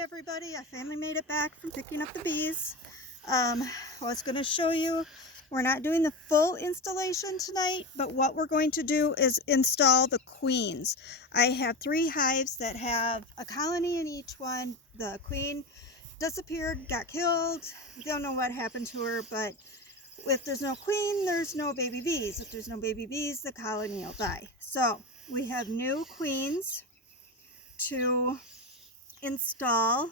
everybody, I finally made it back from picking up the bees. I was going to show you, we're not doing the full installation tonight, but what we're going to do is install the queens. I have 3 hives that have a colony in each one. The queen disappeared, got killed, don't know what happened to her, but if there's no queen, there's no baby bees. If there's no baby bees, the colony will die. So we have new queens to install.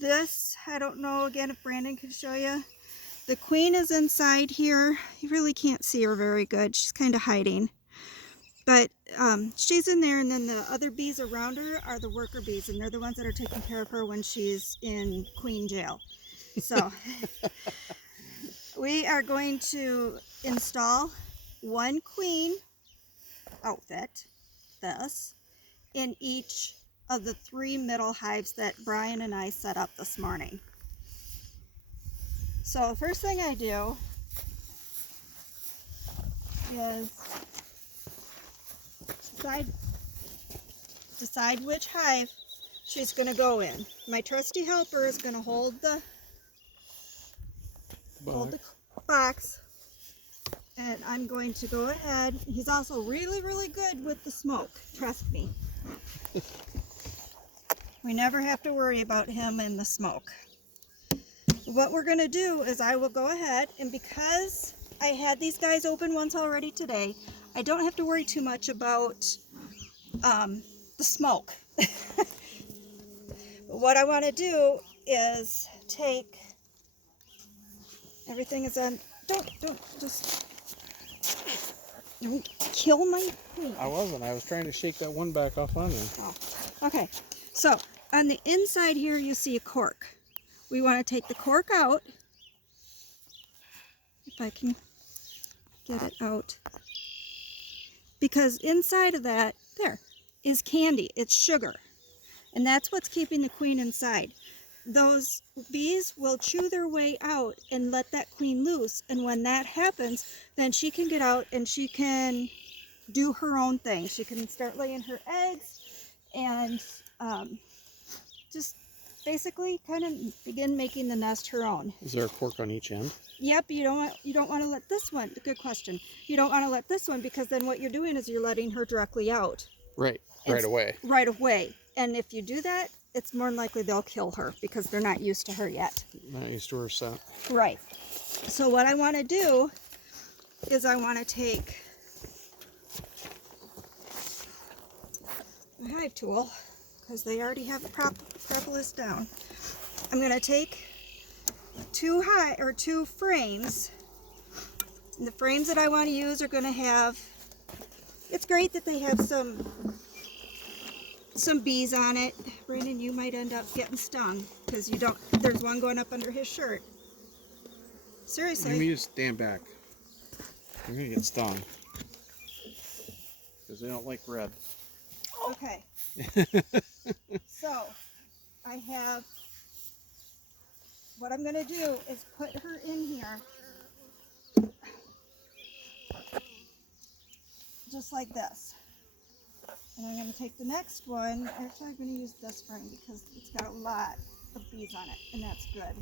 This, I don't know again if Brandon can show you. The queen is inside here. You really can't see her very good. She's kind of hiding. But she's in there, and then the other bees around her are the worker bees, and they're the ones that are taking care of her when she's in queen jail. So we are going to install 1 queen outfit, this, in each of the 3 middle hives that Brian and I set up this morning. So first thing I do is decide which hive she's going to go in. My trusty helper is going to hold the box, and I'm going to go ahead. He's also really good with the smoke, trust me. We never have to worry about him and the smoke. What we're going to do is I will go ahead, and because I had these guys open once already today, I don't have to worry too much about the smoke. But what I want to do is take, everything is on, don't kill my queen. I wasn't. I was trying to shake that one back off on you. Oh, okay. So on the inside here you see a cork. We want to take the cork out. If I can get it out. Because inside of that, there, is candy. It's sugar. And that's what's keeping the queen inside. Those bees will chew their way out and let that queen loose. And when that happens, then she can get out and she can do her own thing. She can start laying her eggs and just basically kind of begin making the nest her own. Is there a cork on each end? Yep, you don't want to let this one, good question. You don't want to let this one, because then what you're doing is you're letting her directly out. Right, right away. Right away. And if you do that, it's more than likely they'll kill her because they're not used to her yet. Not used to her scent. Right. So what I want to do is I want to take a hive tool, because they already have the propolis down. I'm going to take 2 frames. And the frames that I want to use are going to have, it's great that they have some bees on it. Brandon, you might end up getting stung because you don't, there's one going up under his shirt. Seriously. You need to stand back. You're going to get stung. Because they don't like red. Okay. So, I have, what I'm going to do is put her in here just like this. And I'm going to take the next one. Actually, I'm going to use this frame because it's got a lot of bees on it, and that's good.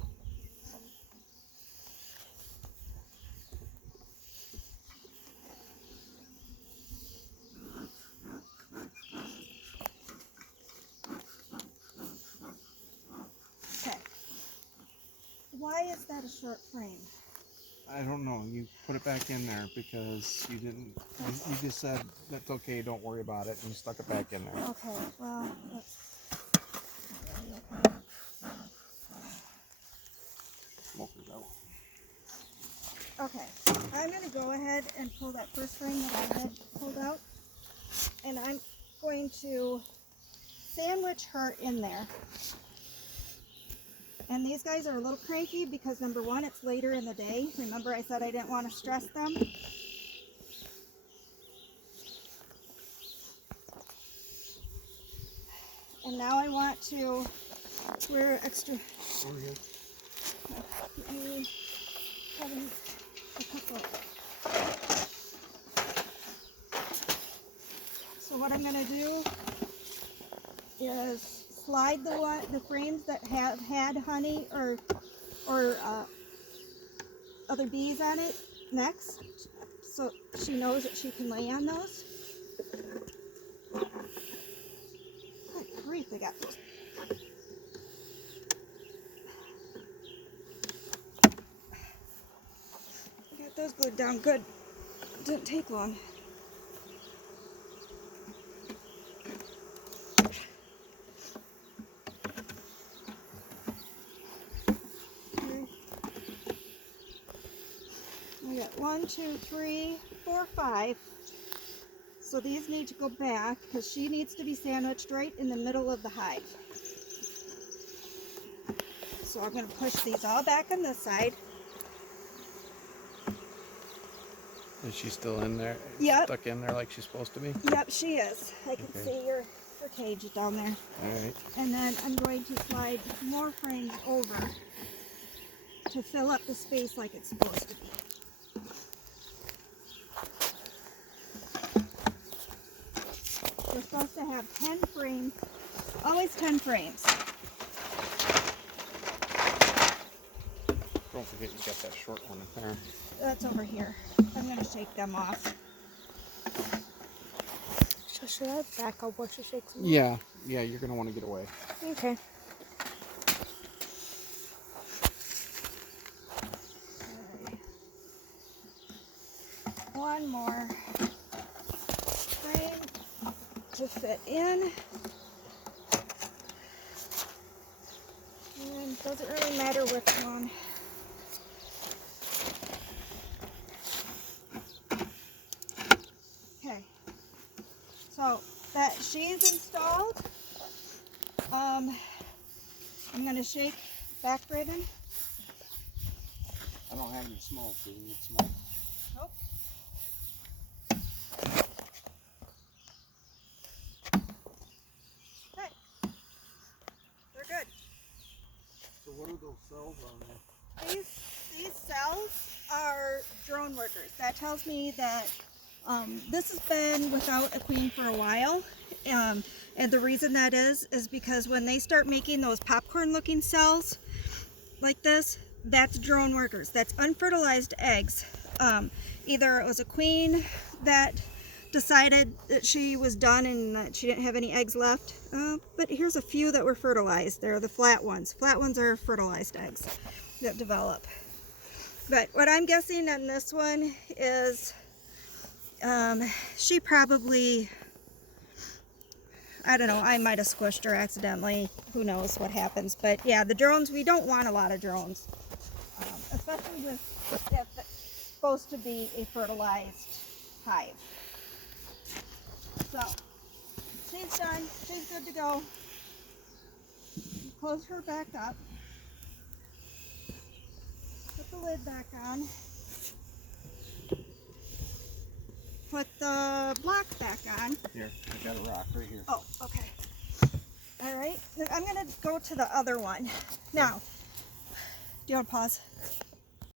Okay. Why is that a short frame? I don't know. You put it back in there because you didn't. You just said that's okay. Don't worry about it, and you stuck it back in there. Okay. Well, let's. Smoker's out. Okay. I'm going to go ahead and pull that first frame that I had pulled out, and I'm going to sandwich her in there. And these guys are a little cranky because, number one, it's later in the day. Remember I said I didn't want to stress them? And now I want to, we're extra, a couple. So what I'm going to do is slide the frames that have had honey or other bees on it next, so she knows that she can lay on those. Good grief, they got those. I got those glued down good. Didn't take long. I got 1, 2, 3, 4, 5. So these need to go back because she needs to be sandwiched right in the middle of the hive. So I'm going to push these all back on this side. Is she still in there? Yep. Stuck in there like she's supposed to be? Yep, she is. I can see her cage down there. Alright. And then I'm going to slide more frames over to fill up the space like it's supposed to be. We're supposed to have 10 frames, always 10 frames. Don't forget you got that short one in there. That's over here. I'm going to shake them off. So should I back up once she shakes them? Yeah, you're going to want to get away. Okay. One more frame to fit in. And it doesn't really matter which one. Okay. So that she's installed. I'm going to shake back ribbon. I don't have any small, so you need small. Nope. Okay. They're good. So what are those cells on there? These cells are drone workers. That tells me that this has been without a queen for a while. And the reason that is because when they start making those popcorn looking cells like this, that's drone workers. That's unfertilized eggs. Either it was a queen that decided that she was done and that she didn't have any eggs left. But here's a few that were fertilized. They're the flat ones. Flat ones are fertilized eggs that develop. But what I'm guessing on this one is she probably, I don't know, I might have squished her accidentally. Who knows what happens. But yeah, the drones, we don't want a lot of drones. Especially with if it's supposed to be a fertilized hive. So, she's done. She's good to go. Close her back up. Put the lid back on. Put the block back on. Here, I got a rock right here. Oh, okay. All right. Then I'm going to go to the other one. Now, do you want to pause?